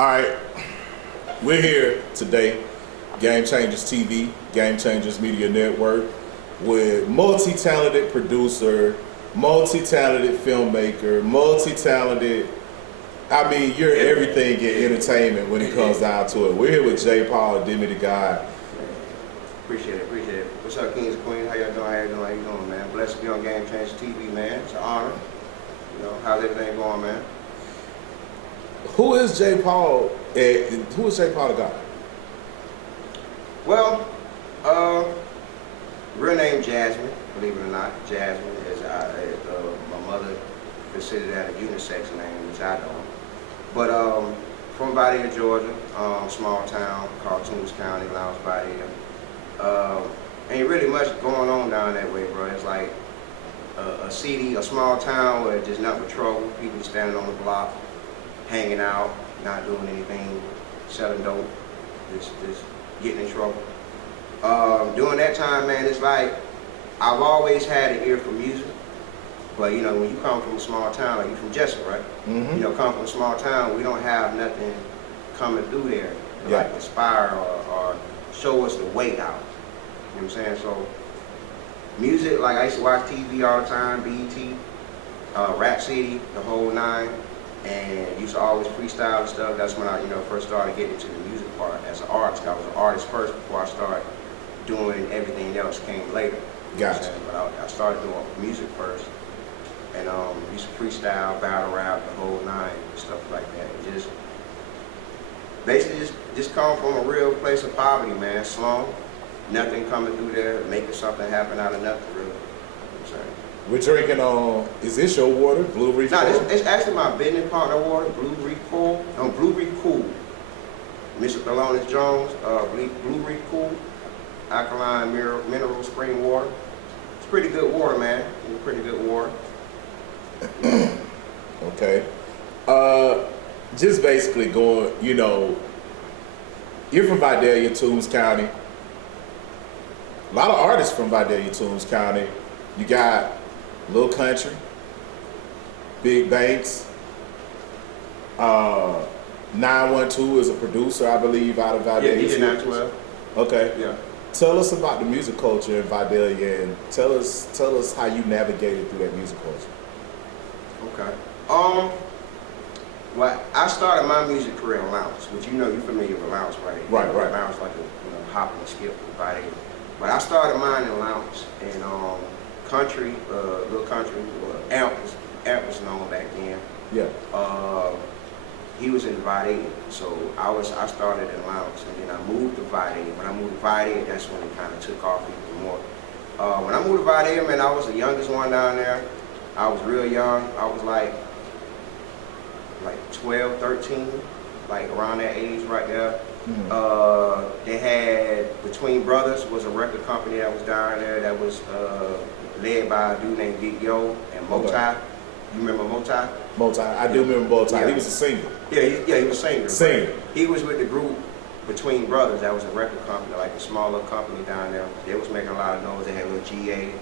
All right, we're here today, Game Changers TV, Game Changers Media Network, with multi-talented producer, multi-talented filmmaker, multi-talented, I mean, you're everything in entertainment when it comes down to it. We're here with J. Paul, Demi the guy. Appreciate it, appreciate it. What's up, Kings and Queens? How y'all doing? How you doing, man? Blessed to be on Game Changers TV, man. It's an honor. You know, how's everything going, man? Who is J. Paul? Who is J. Paul the guy? Well, real name Jasmine, believe it or not. Jasmine is my mother considered that a unisex name, which I don't. But from Vidalia, Georgia, small town called Toombs County, Lowndes, Vidalia. Ain't really much going on down that way, bro. It's like a city, a small town where just nothing but trouble. People standing on the block, hanging out, not doing anything, selling dope, just getting in trouble. During that time, man, it's like I've always had an ear for music. But you know, when you come from a small town, like you from Jessup, right? Mm-hmm. You know, come from a small town, we don't have nothing coming through there to like inspire or show us the way out. You know what I'm saying? So music, like I used to watch TV all the time, BET, Rap City, the whole nine, and used to always freestyle and stuff. That's when I, first started getting into the music part as an artist. I was an artist first before I started doing everything else came later. Gotcha. But I started doing music first, and used to freestyle, battle rap, the whole nine, stuff like that. And just basically just come from a real place of poverty, man. Slum, nothing coming through there, making something happen out of nothing, really. You know what I'm saying? We're drinking on, is this your water, Blue Reef Cool? No, it's actually my business partner water, Blue Reef Cool. No, Blue Reef Cool. Mr. Thelonious Jones, Blue Reef Cool, alkaline mineral spring water. It's pretty good water, man. It's pretty good water. Okay. Just basically going, you're from Vidalia, Toombs County. A lot of artists from Vidalia, Toombs County. You got Lil Country, Big Banks, 912 is a producer, I believe, out of Vidalia. Yeah, he's 912. Okay. Yeah. Tell us about the music culture in Vidalia, and tell us how you navigated through that music culture. Okay. Well, I started my music career in Lowndes, which you're familiar with Lowndes, right? Right. Lowndes like a hop and skip in Vidalia. But I started mine in Lowndes, and country, Lil Country, Amp was known back then. Yeah. He was in Vidalia, so I started in Lowndes, and then I moved to Vidalia. When I moved to Vidalia, that's when it kind of took off even more. When I moved to Vidalia, man, I was the youngest one down there. I was real young. I was like 12, 13, like around that age right there. Mm-hmm. They had Between Brothers was a record company that was down there that was led by a dude named Big Yo and Moti. Okay. You remember Moti? Moti, I do remember Moti. Yeah. He was a singer. Yeah, he was a singer. Singer. He was with the group Between Brothers. That was a record company, like a smaller company down there. They was making a lot of noise. They had a little GA.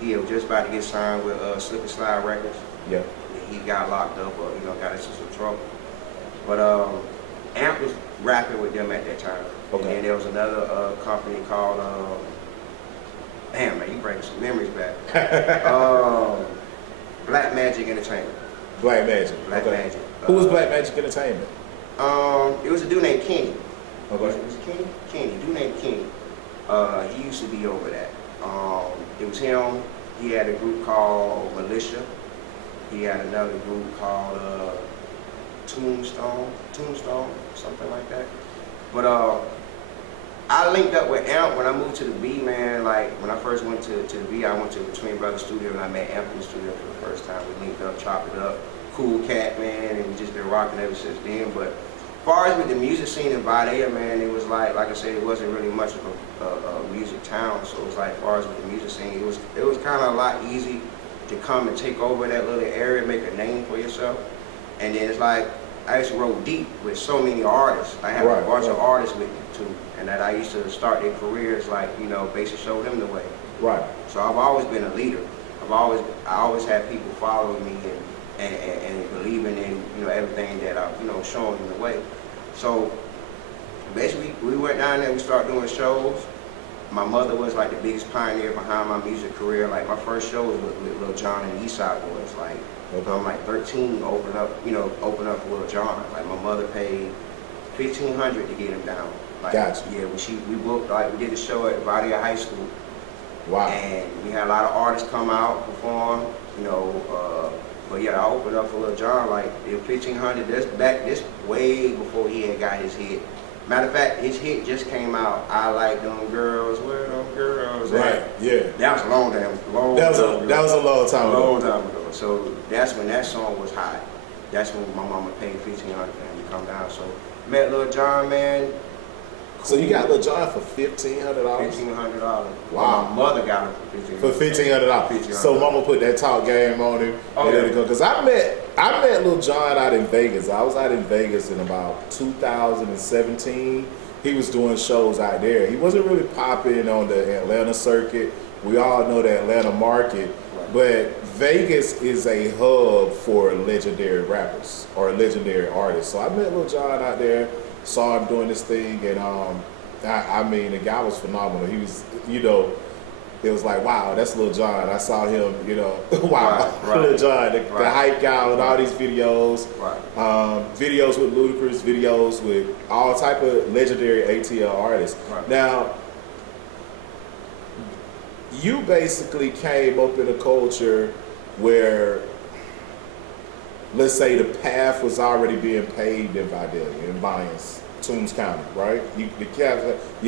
He was just about to get signed with Slip and Slide Records. Yeah. He got locked up or got into some trouble. But Amp was rapping with them at that time. Okay. And then there was another company called damn man, you bring some memories back. Black Magic Entertainment. Black Magic. Black Magic. Who was Black Magic Entertainment? It was a dude named Kenny. Okay. Was it Kenny? Kenny. A dude named Kenny. He used to be over that. It was him. He had a group called Militia. He had another group called Tombstone, something like that. But I linked up with Amp when I moved to the B, man. Like when I first went to the B, I went to Between Brothers Studio and I met Amp in the studio for the first time. We linked up, chopped it up. Cool cat, man, and we just been rocking ever since then. But as far as with the music scene in Vidalia, man, it was like I said, it wasn't really much of a music town. So it was like, as far as with the music scene, it was kind of a lot easy to come and take over that little area, make a name for yourself. And then it's like, I used to roll deep with so many artists. I have a bunch of artists with me too, and that I used to start their careers like, basically show them the way. Right. So I've always been a leader. I always had people following me and believing in everything that I'm showing them the way. So basically, we went down there, we started doing shows. My mother was like the biggest pioneer behind my music career. Like my first show was with Lil Jon and the Eastside Boys. Like I'm like 13, open up for Lil Jon. Like my mother paid $1,500 to get him down. Like, gotcha. Yeah, we booked, like we did the show at Vadia High School. Wow. And we had a lot of artists come out, perform, but yeah, I opened up for Lil Jon, like it was $1,500. This way before he had got his hit. Matter of fact, his hit just came out. I like them girls, where them girls at? Right, yeah. That was a long time ago. That was a long time ago. Long time ago. So that's when that song was hot. That's when my mama paid $1,500 for him to come down. So met Lil Jon, man. So you got Lil Jon for $1,500? $1,500. Wow. Well, my mother got him for $1,500. For $1,500. So mama put that talk game on him. Oh, yeah. Because I met Lil Jon out in Vegas. I was out in Vegas in about 2017. He was doing shows out there. He wasn't really popping on the Atlanta circuit. We all know the Atlanta market. Right. But Vegas is a hub for legendary rappers or legendary artists. So I met Lil Jon out there. Saw him doing this thing, and I mean, the guy was phenomenal. He was, it was like, wow, that's Lil Jon. I saw him, wow, right. Lil Jon, the hype guy with all these videos, videos with Ludacris, videos with all type of legendary ATL artists. Right. Now, you basically came up in a culture where, let's say, the path was already being paved in Vidalia, in Lyons, Toombs County, right? You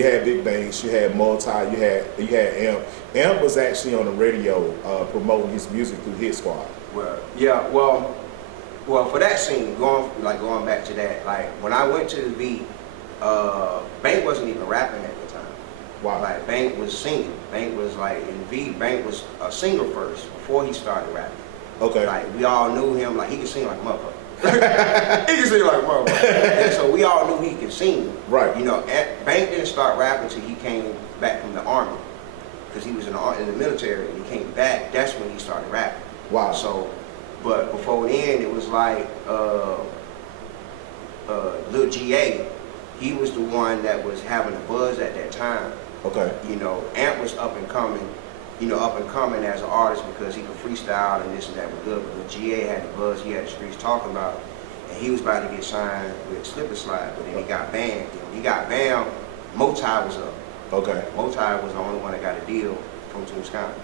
had Big Banks, you had Multi, you had Amp. Amp was actually on the radio promoting his music through Hit Squad. Well, for that scene, going back to that, like when I went to the beat, Bank wasn't even rapping at the time. Wow. Like Bank was singing. Bank was like in the beat. Bank was a singer first before he started rapping. Okay. Like we all knew him, like he could sing like a motherfucker. He could sing like a motherfucker. And so we all knew he could sing. Right. Bank didn't start rapping until he came back from the army. Because he was in the military and he came back, that's when he started rapping. Wow. So, but before then it was like Lil G.A., he was the one that was having the buzz at that time. Okay. Amp was up and coming as an artist because he could freestyle and this and that was good. But G.A. had the buzz, he had the streets talking about, and he was about to get signed with Slip and Slide, but then he got banned. He got banned, Multi was up. Okay. Multi was the only one that got a deal from Toombs County.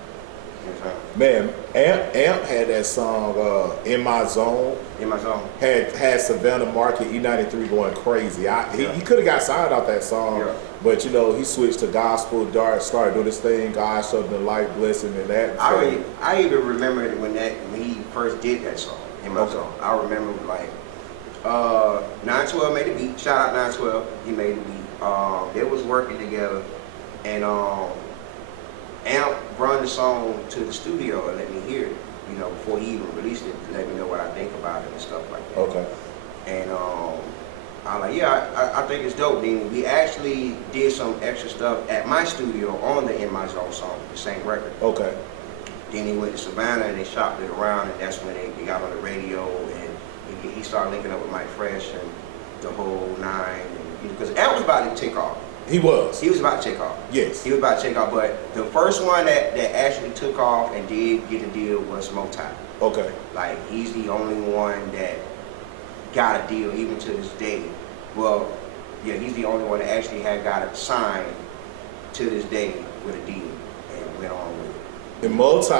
Man, Amp had that song, In My Zone. In My Zone. Had Savannah Market, E93 going crazy. He could have got signed off that song, but he switched to gospel, started doing this thing, God showed him the light, blessing, and that. I even remember when he first did that song, In My Zone. I remember 912 made the beat. Shout out 912, he made the beat. They was working together, and Amp brought the song to the studio and let me hear it, before he even released it, to let me know what I think about it and stuff like that. Okay. And I'm like, I think it's dope. Then we actually did some extra stuff at my studio on the In My Zone song, the same record. Okay. Then he went to Savannah and they shopped it around, and that's when they got on the radio, and he started linking up with Mike Fresh and the whole nine. Because Amp was about to take off. He was about to take off. Yes. He was about to take off, but the first one that actually took off and did get a deal was Multi. Okay. Like, he's the only one that got a deal even to this day. Well, yeah, he's the only one that actually had got it signed to this day with a deal and went on with it. And Multi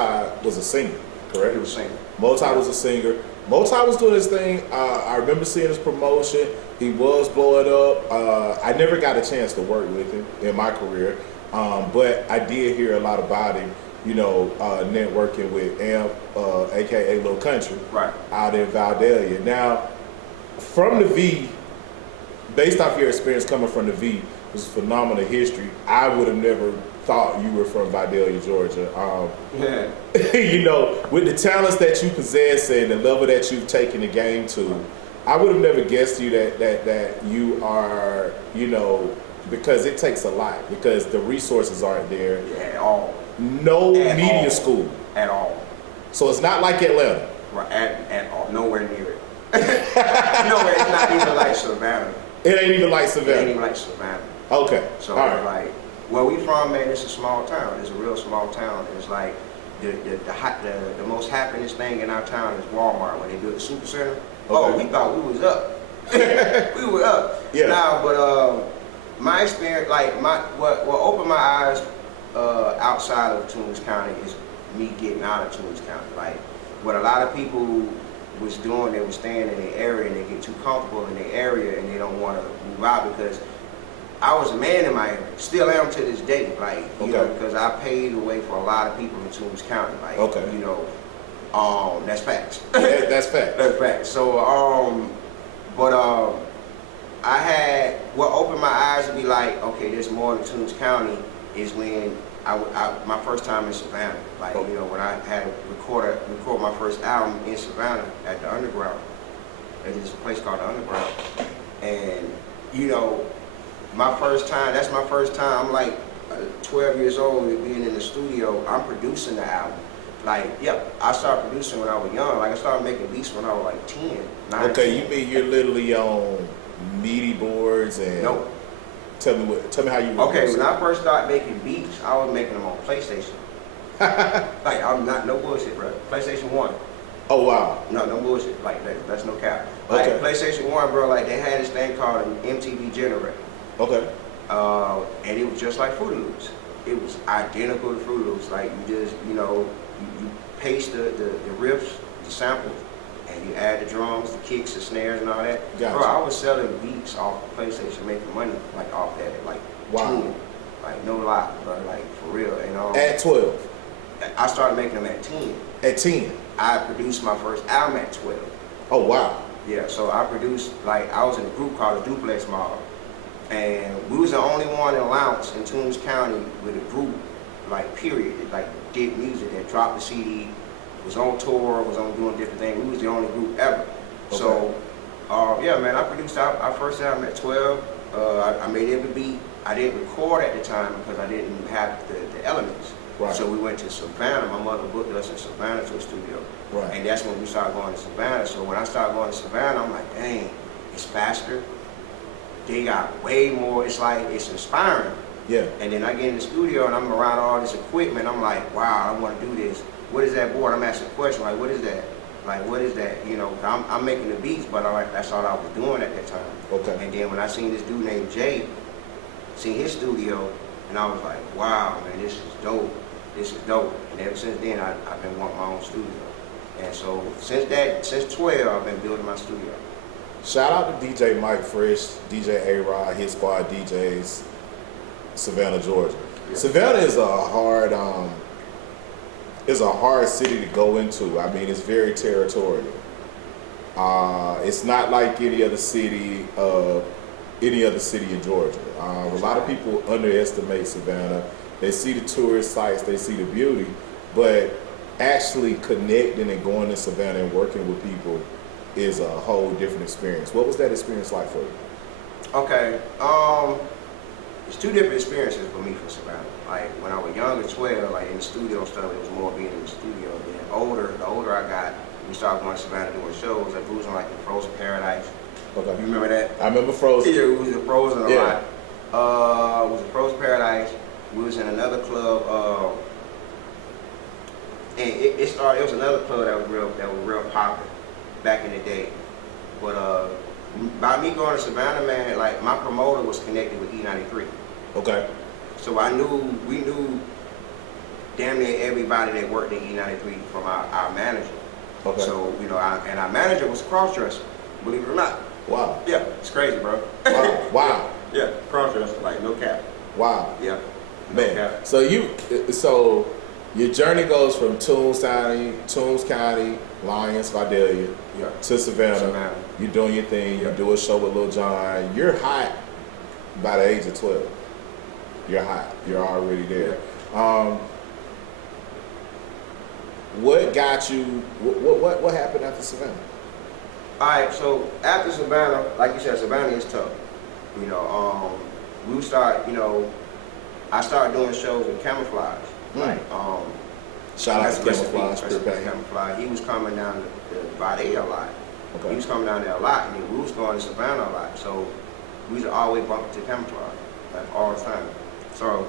was a singer, correct? He was a singer. Multi was a singer. Multi was doing his thing. I remember seeing his promotion. He was blowing up. I never got a chance to work with him in my career, but I did hear a lot about him, networking with Amp, a.k.a. Lil Country, right, out in Vidalia. Now, from the V, based off your experience coming from the V, it was phenomenal history. I would have never thought you were from Vidalia, Georgia. Yeah. With the talents that you possess and the level that you've taken the game to, I would have never guessed you that you are, because it takes a lot, because the resources aren't there. Yeah, at all. No media school. At all. So it's not like Atlanta. Right, at all. Nowhere near it. No, it's not even like Savannah. It ain't even like It Savannah. ain't even like Savannah. Okay. So All right. like, where we from, man, it's a small town. It's a real small town. It's like the most happiest thing in our town is Walmart when they built the super center. Oh, Okay. we thought we was up. We were up. Yeah. Nah, but my experience, like what opened my eyes outside of Toombs County is me getting out of Toombs County. Like what a lot of people was doing, they were staying in their area and they get too comfortable in their area and they don't want to move out because I was a man in my area, still am to this day. Like you know, because I paved the way for a lot of people in Toombs County. Like you know, that's facts. Yeah, that's facts. That's facts. So I had what opened my eyes to be like, okay, there's more than Toombs County is when my first time in Savannah. Like, you know, when I had to record my first album in Savannah at the Underground. There's a place called the Underground. And, you know, that's my first time. I'm like 12 years old being in the studio. I'm producing the album. Like, I started producing when I was young. Like, I started making beats when I was like 10, 9, Okay, 10. you mean you're literally on MIDI boards and... Nope. Tell me how you... Okay, when I first started making beats, I was making them on PlayStation. Like, I'm not, no bullshit, bro. PlayStation 1. Oh, wow. No bullshit. Like, that's no cap. Like, Okay. PlayStation 1, bro, like, they had this thing called an MTV generator. Okay. And it was just like Fruity Loops. It was identical to Fruity Loops. Like, you just, you know, you paste the riffs, the samples, and you add the drums, the kicks, the snares, and all that. Gotcha. Bro, I was selling beats off PlayStation, making money, like, off that, like, Wow. 10. Like, no lie, bro, like, for real. And At 12? I started making them at 10. At 10? I produced my first album at 12. Oh, wow. Yeah, so I produced, like, I was in a group called the Duplex Mob, and we was the only one in Allowance in Toombs County with a group, like, period, that, like, did music, that dropped the CD, was on tour, was on doing different things. We was the only group ever. Okay. So, yeah, man, I produced our first album at 12. I made every beat. I didn't record at the time because I didn't have the elements. Right. So we went to Savannah. My mother booked us in Savannah to a studio. Right. And that's when we started going to Savannah. So when I started going to Savannah, I'm like, dang, it's faster. They got way more. It's like, it's inspiring. Yeah. And then I get in the studio and I'm around all this equipment. I'm like, wow, I want to do this. What is that board? I'm asking a question, like, what is that? Like, what is that? You know, I'm making the beats, but that's all I was doing at that time. Okay. And then when I seen this dude named Jay, seen his studio, and I was like, wow, man, this is dope. This is dope. And ever since then, I've been wanting my own studio. And so since 12, I've been building my studio. Shout out to DJ Mike Fresh, DJ A-Rod, his squad DJs, Savannah, Georgia. Yeah. Savannah is a hard city to go into. I mean, it's very territorial. It's not like any other city in Georgia. A lot of people underestimate Savannah. They see the tourist sites, they see the beauty, but actually connecting and going to Savannah and working with people is a whole different experience. What was that experience like for you? Okay, it's two different experiences for me for Savannah. Like when I was young at 12, like in the studio and stuff, it was more being in the studio. Then the older I got, we started going to Savannah doing shows. Like we was in like the Frozen Paradise. Okay. You remember that? I remember Frozen. Yeah, we was in Frozen a Yeah. lot. It was in Frozen Paradise. We was in another club, and it was another club that was real popular back in the day. But by me going to Savannah, man, like my promoter was connected with E93. Okay. So we knew damn near everybody that worked at E93 from our manager. Okay. So, you know, our manager was a cross-dresser, believe it or not. Wow. Yeah, it's crazy, bro. Wow. Wow. Yeah, cross-dresser, like no cap. Wow. Yeah. No Man. cap. So your journey goes from Toombs County, Lyons, Vidalia, Yeah. to Savannah. Savannah. You're doing your thing. You Yeah. do a show with Lil Jon. You're hot by the age of 12. You're hot. You're already there. What got you? What happened after Savannah? All right, so after Savannah, like you said, Savannah is tough. You know, we start, you know, I started doing shows with Camaflauge. Like, Shout out to rest in Camaflauge. peace, rest in peace, Camaflauge. He was coming down to Vidalia a lot. Okay. He was coming down there a lot, and then we was going to Savannah a lot. So we used to always bump into Camaflauge, like all the time. So,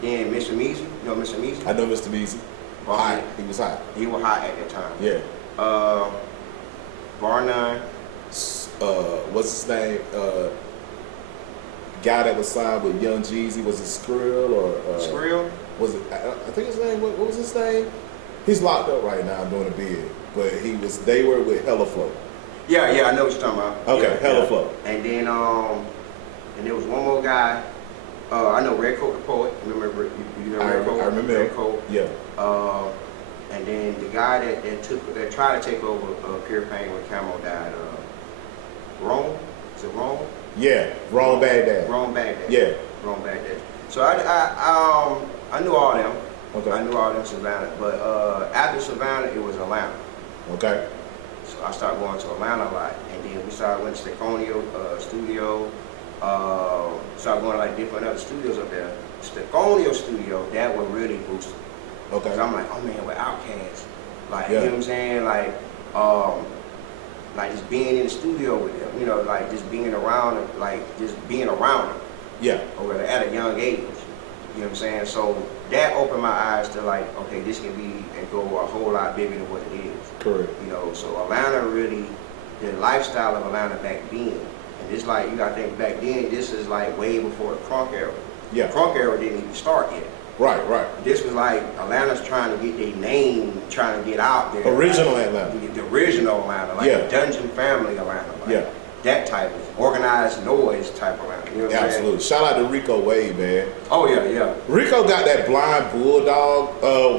then Mr. Measy, you know Mr. Measy? I know Mr. Measy. Hot. He was hot. He was hot at that time. Yeah. Bar none. What's his name? Guy that was signed with Young Jeezy, was it Skrill or Skrill? Was it? I think his name. What was his name? He's locked up right now doing a bid, but he was. They were with Hella Flow. Yeah, I know what you're talking about. Okay, yeah, Hella Flow. And then and there was one more guy. I know Red Coat the Poet. Remember you know Red Coat? I remember Red Coat. Yeah. And then the guy that tried to take over Pure Pain when Camo died. Rome? Is it Rome? Yeah, Wrong Baghdad. Wrong Baghdad. Yeah. Wrong Baghdad. So I knew all them. Okay. I knew all them Savannah. But after Savannah, it was Atlanta. Okay. So I started going to Atlanta a lot, and then we went to Steconio studio. Started going to like different other studios up there. Steconio studio, that would really boost it. Okay. Cause I'm like, oh man, we're Outkast. Like, Yeah. you know what I'm saying? Like just being in the studio with them, you know, like just being around them, like just being around them. Yeah. Or at a young age. You know what I'm saying? So that opened my eyes to like, okay, this can be and go a whole lot bigger than what it is. Correct. You know, so Atlanta really, the lifestyle of Atlanta back then, and it's like, you gotta think back then, this is like way before the crunk era. Yeah. The crunk era didn't even start yet. Right. This was like Atlanta's trying to get their name, trying to get out there. Original like, Atlanta. The original Atlanta, like Yeah. the Dungeon Family Atlanta. Like Yeah. that type of organized noise type Atlanta. You know what I'm Absolutely. Shout out to Rico Wade, man. Oh yeah. Rico got that blind bulldog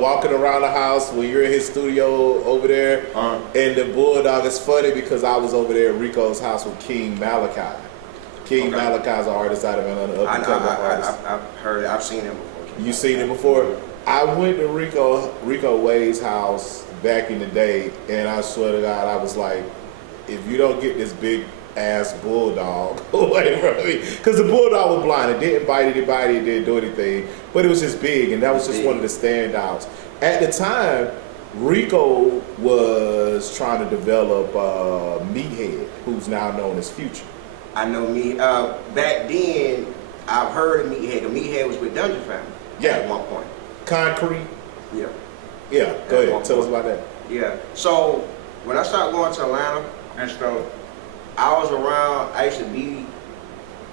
walking around the house when you're in his studio over there. And the bulldog is funny because I was over there at Rico's house with King Malachi. King Malachi's an artist out of Atlanta, up-and-coming artist. I've seen him before. You seen it before? I went to Rico Wade's house back in the day, and I swear to God, I was like, if you don't get this big ass bulldog away from me, because the bulldog was blind, it didn't bite anybody, it didn't do anything, but it was just big, and that was just one of the standouts. At the time, Rico was trying to develop Meathead, who's now known as Future. I know me. Back then, I've heard of Meathead. The Meathead was with Dungeon Family. Yeah. At one point. Concrete. Yeah. Yeah. Go ahead. Tell us about that. Yeah. So when I started going to Atlanta and stuff, I was around. I used to be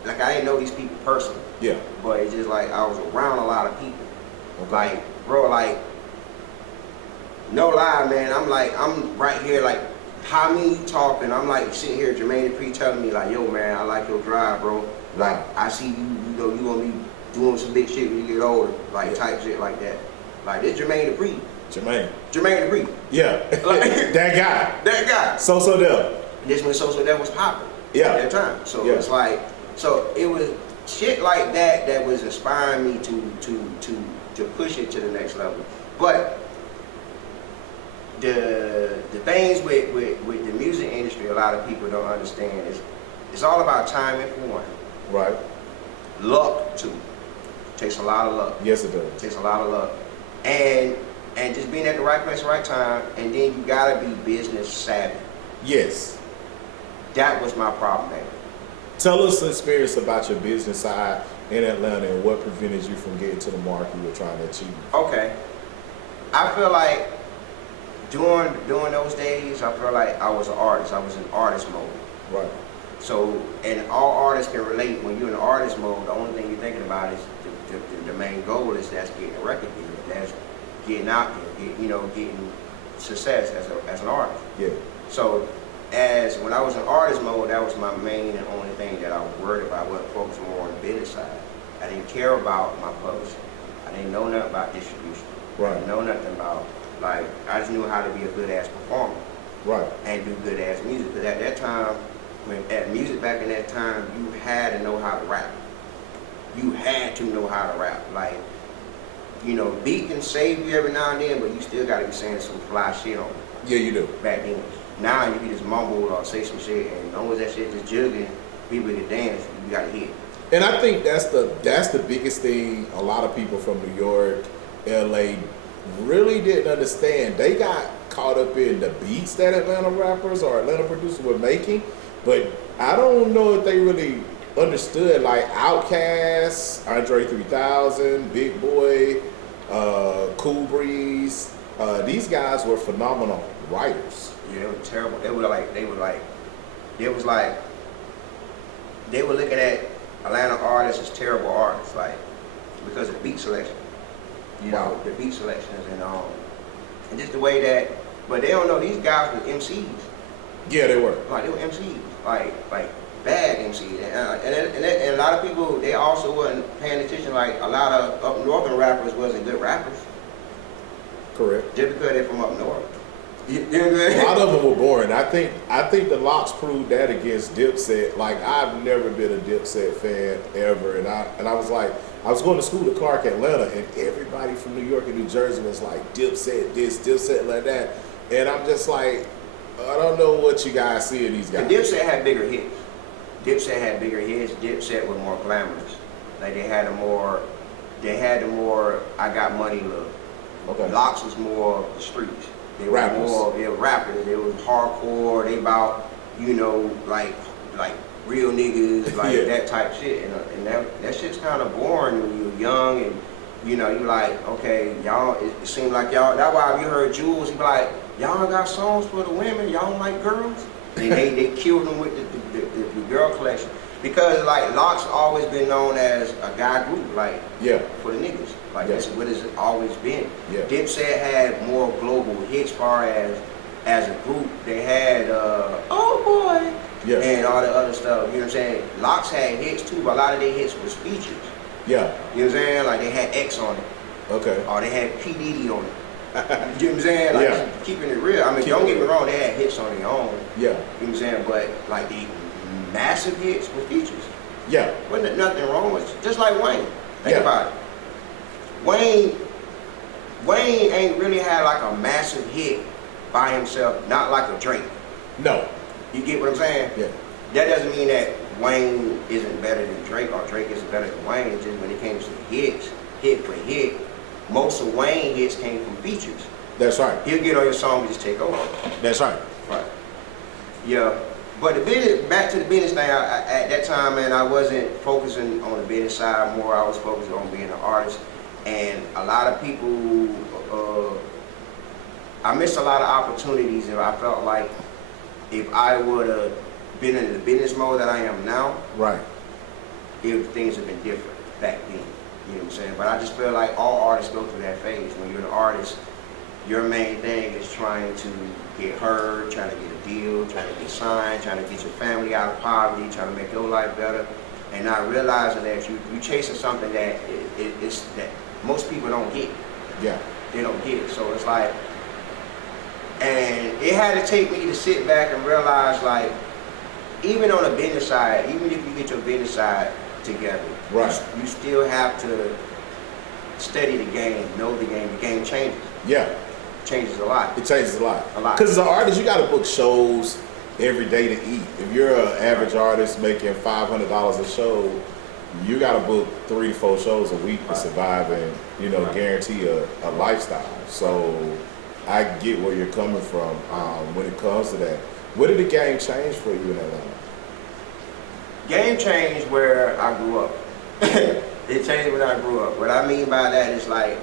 like I didn't know these people personally. Yeah. But it's just like I was around a lot of people. Okay. Like, bro, like, no lie, man. I'm right here, like, how me talking? I'm like sitting here, Jermaine Dupri telling me like, yo, man, I like your drive, bro. Like, I see you, you know, you gonna be doing some big shit when you get older, like type shit like that. Like this Jermaine Dupri. Jermaine Dupri. Yeah. Like, that guy. So Del. This when So Del was popping. Yeah. At that time. So it's like, so it was shit like that that was inspiring me to push it to the next level. But the things with the music industry, a lot of people don't understand is it's all about timing for one. Right. Luck too. Takes a lot of luck. Yes, it does. Takes a lot of luck. And just being at the right place, right time, and then you gotta be business savvy. Yes. That was my problem, man. Tell us an experience about your business side in Atlanta and what prevented you from getting to the mark you were trying to achieve. Okay. I feel like during those days, I feel like I was an artist. I was in artist mode. Right. So, and all artists can relate. When you're in artist mode, the only thing you're thinking about is the main goal is that's getting a record deal. That's getting out there, getting success as an artist. Yeah. So, when I was in artist mode, that was my main and only thing that I was worried about. I wasn't focused more on the business side. I didn't care about my publishing. I didn't know nothing about distribution. Right. I didn't know nothing about, like, I just knew how to be a good ass performer. Right. And do good ass music. Because at that time, at music back in that time, you had to know how to rap. You had to know how to rap. Like, beat can save you every now and then, but you still got to be saying some fly shit on it. Yeah, you do. Back then. Now you can just mumble or say some shit, and as long as that shit just jugging, people can dance, you got to hit. And I think that's the biggest thing a lot of people from New York, LA really didn't understand. They got caught up in the beats that Atlanta rappers or Atlanta producers were making, but I don't know if they really understood like Outkast, Andre 3000, Big Boy, Cool Breeze. These guys were phenomenal writers. Yeah, they were terrible. They were looking at Atlanta artists as terrible artists, like because of the beat selection. You know, the beat selections and just the way that. But they don't know these guys were MCs. Yeah, they were. Like they were MCs, like bad MCs, and a lot of people they also wasn't paying attention. Like a lot of up northern rappers wasn't good rappers. Correct. Just because they're from up north. You know what I'm A saying? lot of them were boring. I think the Locks proved that against Dipset. Like I've never been a Dipset fan ever, and I was like, I was going to school at Clark, Atlanta, and everybody from New York and New Jersey was like Dipset this, Dipset like that, and I'm just like, I don't know what you guys see in these guys. And Dipset had bigger hits. Dipset had bigger hits. Dipset was more glamorous. Like they had the more I got money look. Okay. Locks was more the streets. They were Rappers. they were rappers. They was hardcore. They about, you know, like real niggas, like Yeah. that type shit. And that shit's kind of boring when you're young and, you know, you like, okay, y'all, it seems like y'all, that's why if you heard Jules, he be like, y'all got songs for the women, y'all don't like girls? And they killed them with the girl collection. Because like Locks always been known as a guy group, like Yeah. for the niggas. Like Yeah. that's what it's always been. Yeah. Dipset had more global hits far as a group. They had Oh Boy Yeah. and all the other stuff. You know what I'm saying? Locks had hits too, but a lot of their hits was features. Yeah. You know what I'm saying? Like they had X on it. Okay. Or they had P. Diddy on it. You know what I'm saying? Like Yeah. keeping it real. I mean, don't get me wrong, they had hits on their own. Yeah. You know what I'm saying? But like the massive hits were features. Yeah. Wasn't nothing wrong with it. Just like Wayne. Think Yeah. about it. Wayne ain't really had like a massive hit by himself, not like a Drake. No. You get what I'm saying? Yeah. That doesn't mean that Wayne isn't better than Drake or Drake isn't better than Wayne. It's just when it came to hits, hit for hit, most of Wayne hits came from features. That's right. He'll get on your song and just take over. That's right. Right. Yeah. But the business, back to the business thing, at that time, man, I wasn't focusing on the business side more. I was focused on being an artist. And a lot of people, I missed a lot of opportunities, and I felt like if I would have been in the business mode that I am now, Right. things have been different back then. You know what I'm saying? But I just feel like all artists go through that phase. When you're an artist, your main thing is trying to get heard, trying to get a deal, trying to get signed, trying to get your family out of poverty, trying to make your life better, and not realizing that you chasing something that it's that most people don't get. Yeah. They don't get it. So it's like, and it had to take me to sit back and realize, like, even on the business side, even if you get your business side together, Right. you still have to study the game, know the game. The game changes. Yeah. Changes a lot. It changes a lot. A lot. Because as an artist, you got to book shows every day to eat. If you're an average artist making $500 a show, you got to book 3 to 4 shows a week to Right. survive and, you know, Right. guarantee a lifestyle. So I get where you're coming from when it comes to that. What did the game change for you in Atlanta? Game changed where I grew up. It changed when I grew up. What I mean by that is like,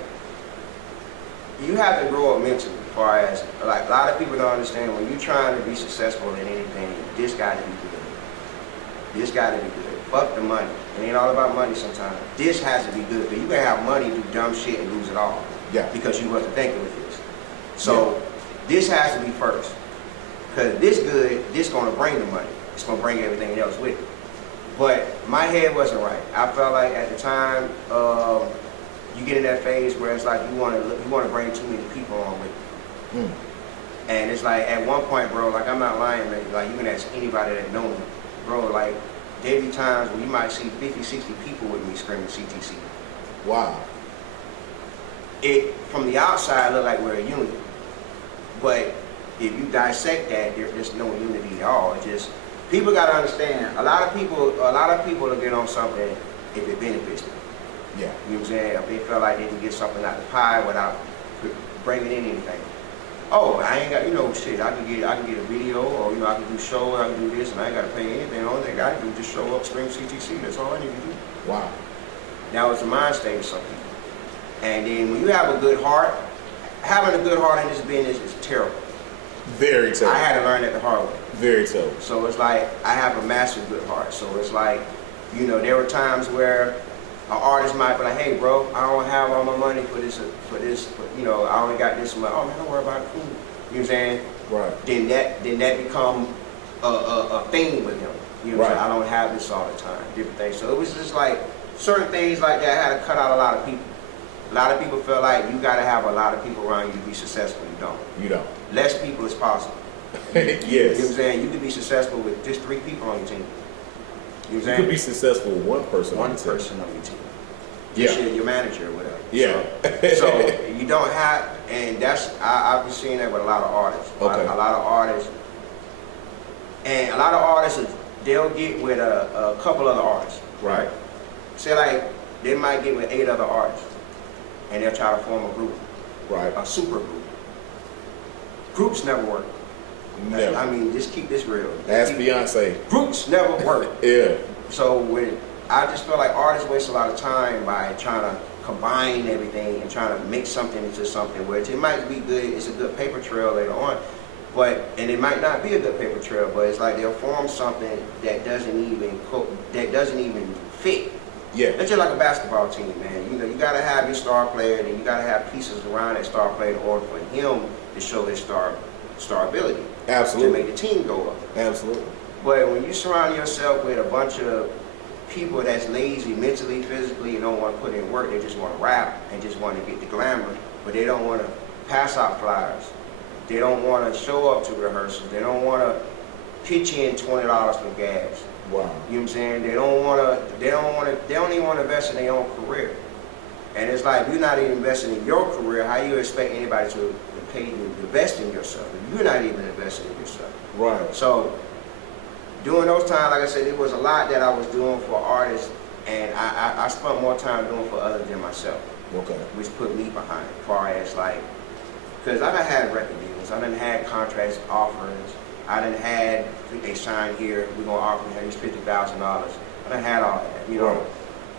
you have to grow up mentally as far as, like, a lot of people don't understand when you're trying to be successful in anything, this got to be good. This got to be good. Fuck the money. It ain't all about money sometimes. This has to be good. Because you can have money, do dumb shit, and lose it all. Yeah. Because you wasn't thinking with this. So this has to be first. Because this good, this going to bring the money. It's going to bring everything else with it. But my head wasn't right. I felt like at the time, you get in that phase where it's like you want to bring too many people on with you. Mm. And it's like at one point, bro, like I'm not lying, man. Like you can ask anybody that know me, bro. Like there be times where you might see 50, 60 people with me screaming CTC. Wow. It from the outside look like we're a unit, but if you dissect that, there's no unity at all. It's just people gotta understand. A lot of people will get on something if it benefits them. Yeah. You know what I'm saying? If they feel like they can get something out of the pie without bringing in anything. Oh, I ain't got, you know, shit. I can get a video, or you know, I can do shows, I can do this, and I ain't got to pay anything. The only thing I can do is just show up, stream CTC. That's all I need to do. Wow. That was the mind state of some people. And then when you have a good heart, having a good heart in this business is terrible. Very terrible. I had to learn that the hard way. Very terrible. So it's like I have a massive good heart. So it's like, you know, there were times where an artist might be like, hey, bro, I don't have all my money for this, you know, I only got this much. Oh man, don't worry about it. Cool. You know what I'm saying? Right. Then that become a thing with him. You know what I'm saying? I don't have this all the time. Different things. So it was just like certain things like that. I had to cut out a lot of people. A lot of people feel like you got to have a lot of people around you to be successful. You don't. You don't. Less people is possible. Yes. You know what I'm saying? You could be successful with just 3 people on your team. You know what I'm You could be successful with one person. One person on your team. Yeah. Just your manager or whatever. Yeah. So you don't have, and that's, I've been seeing that with a lot of artists. Okay. A lot of artists, and a lot of artists, they'll get with a couple other artists. Right. Say like, they might get with 8 other artists, and they'll try to form a group. Right. A super group. Groups never work. Never. I mean, just keep this real. Ask Beyonce. Groups never work. Yeah. So when I just feel like artists waste a lot of time by trying to combine everything and trying to make something into something, which it might be good, it's a good paper trail later on, and it might not be a good paper trail, but it's like they'll form something that doesn't even fit. Yeah. It's just like a basketball team, man. You know, you gotta have your star player, and you gotta have pieces around that star player in order for him to show his star ability. Absolutely. To make the team go up. Absolutely. But when you surround yourself with a bunch of people that's lazy mentally, physically, and don't want to put in work, they just want to rap and just want to get the glamour, but they don't want to pass out flyers. They don't want to show up to rehearsals. They don't want to pitch in $20 for gas. Wow. You know what I'm saying? They don't even want to invest in their own career. And it's like, you're not even investing in your career, how you expect anybody to pay you to invest in yourself if you're not even investing in yourself? Right. So during those times, like I said, it was a lot that I was doing for artists, and I spent more time doing for others than myself. Okay. Which put me behind, as far as like, because I done had record deals, I done had contracts, offers, I done had, they signed here, we're going to offer you these $50,000. I done had all that, you know. Right.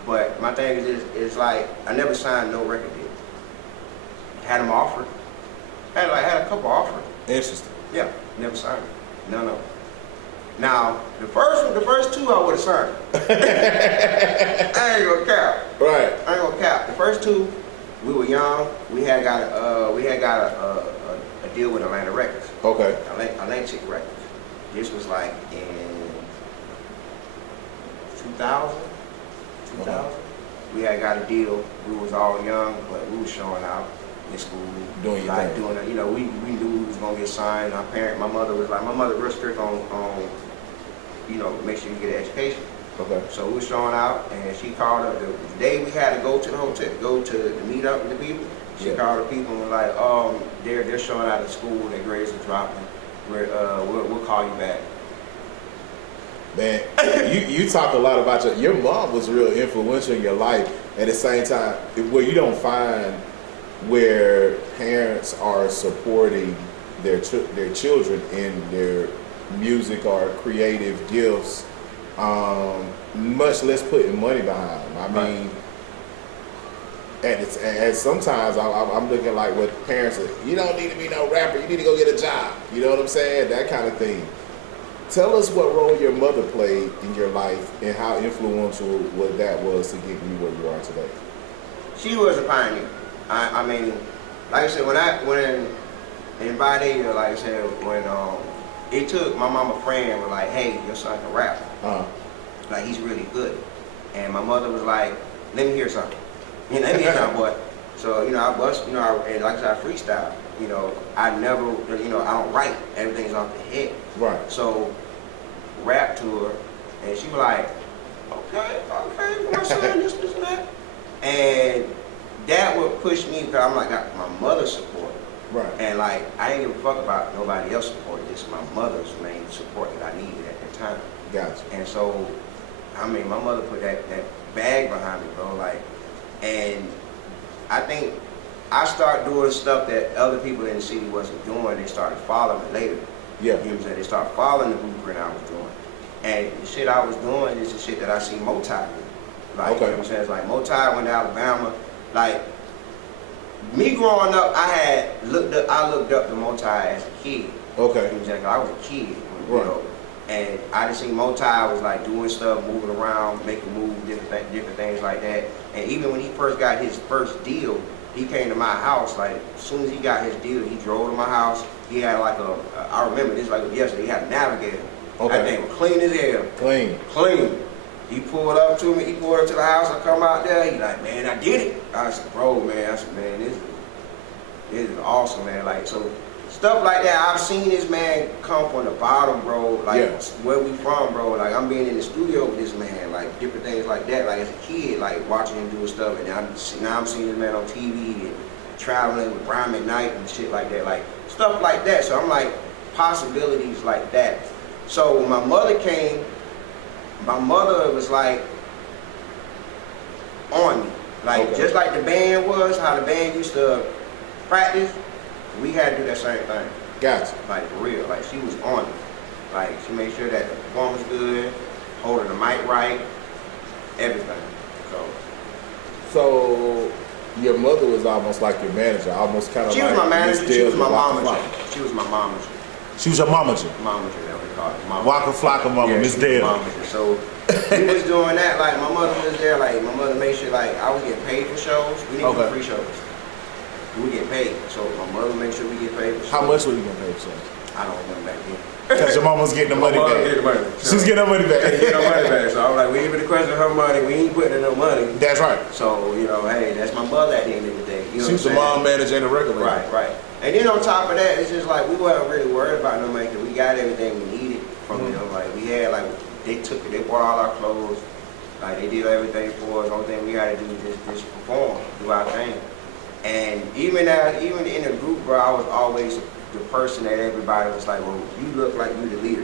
But my thing is like, I never signed no record deal. Had them offered. Had a couple offers. Interesting. Yeah, never signed it. No. Now, the first 2 I would have signed. I ain't gonna cap. Right. I ain't gonna cap. The first 2, we were young. We had got a deal with Atlantic Records. Okay. Atlantic Records. This was like in 2000. We had got a deal. We was all young, but we was showing out in school. Doing your like thing. doing it, you know, we knew we was gonna get signed. My mother real strict on you know, make sure you get an education. Okay. So we was showing out, and she called up the day we had to go to the hotel, go to meet up with the people. She called the people and was like, they're showing out at school, their grades are dropping. We'll call you back. Man, you talk a lot about your mom was real influential in your life. At the same time, where you don't find where parents are supporting their children in their music or creative gifts, much less putting money behind them. I mean, and sometimes I'm looking like what parents are, you don't need to be no rapper, you need to go get a job. You know what I'm saying? That kind of thing. Tell us what role your mother played in your life and how influential what that was to get you where you are today. She was a pioneer. I mean, like I said, when anybody, like I said, when it took my mama friend was like, hey, your son can rap. Like, he's really good. And my mother was like, let me hear something. You know, let me hear something, boy. So, you know, I bust, you know, and like I said, I freestyle. You know, I never, you know, I don't write. Everything's off the head. Right. So, rap to her, and she was like, okay, my son, this, and that. And that would push me, because I'm like, got my mother's support. Right. And like, I ain't give a fuck about nobody else support. This is my mother's main support that I needed at that time. Gotcha. And so, I mean, my mother put that bag behind me, bro. Like, and I think I started doing stuff that other people in the city wasn't doing. They started following me later. Yeah. You know what I'm saying? They started following the blueprint I was doing. And the shit I was doing is the shit that I see Moti do. Like, Okay. you know what I'm saying? It's like Moti went to Alabama. Like, me growing up, I looked up to Moti as a kid. Okay. You know what I'm saying? 'Cause I was a kid, you Right. know. And I just seen Moti was like doing stuff, moving around, making moves, different things like that. And even when he first got his first deal, he came to my house. Like, as soon as he got his deal, he drove to my house. He had like I remember this like yesterday, he had a Navigator. Okay. That thing was clean as hell. Clean. Clean. He pulled up to me, he pulled up to the house, I come out there, he like, man, I did it. I said, bro, man, I said, man, this is awesome, man. Like, so stuff like that, I've seen this man come from the bottom, bro. Like, Yeah. where we from, bro. Like, I'm being in the studio with this man, like, different things like that. Like, as a kid, like, watching him do stuff, and now I'm seeing this man on TV and traveling with Brian McKnight and shit like that. Like, stuff like that. So I'm like, possibilities like that. So when my mother came, my mother was like on me. Like, Okay. just like the band was, how the band used to practice, we had to do that same thing. Gotcha. Like, for real. Like, she was on me. Like, she made sure that the performance good, holding the mic right, everything. So your mother was almost like your manager, almost kind of She like was my manager, Miss she was Dale my with Waka momager. Flocka. She was my momager. She was your momager. Momager, that we call it. Momager. Waka Flocka mama, Yeah, Miss she was Dale. momager. So we was doing that, like my mother was there, like my mother made sure like I was getting paid for shows. We didn't do free shows. We get paid. So my mother made sure we get paid for shows. How much were you gonna pay for shows? I don't remember back then. Because your mom was getting the money My mother back. get the money. She was getting her money back. Get no money back. So I was like, we ain't even question her money. We ain't putting in no money. That's right. So, you know, hey, that's my mother at the end of the day. You know She was the what I'm mom manager and the record label. Right, right. And then on top of that, it's just like we weren't really worried about no money because we got everything we needed from them. Like we had like they took it, they bought all our clothes, like they did everything for us. The only thing we had to do is just perform, do our thing. And even in the group, bro, I was always the person that everybody was like, well, you look like you the leader.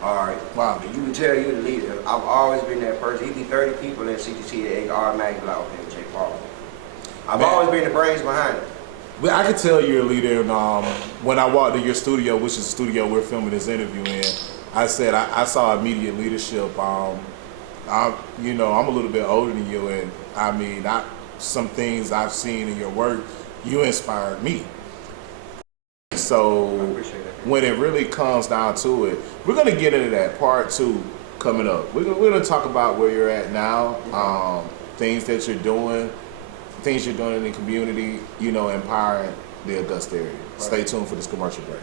All right. Wow. You can tell you the leader. I've always been that person. It'd be 30 people in CTC that they automatically like, okay, Jay Paul. I've always been the brains behind it. Well, I could tell you're a leader. And when I walked to your studio, which is the studio we're filming this interview in, I said I saw immediate leadership. I'm a little bit older than you, and I mean, some things I've seen in your work, you inspired me. So when it really comes down to it, we're gonna get into that part 2 coming up. We're gonna talk about where you're at now, things that you're doing. Things you're doing in the community, empowering the Augusta area. Right. Stay tuned for this commercial break.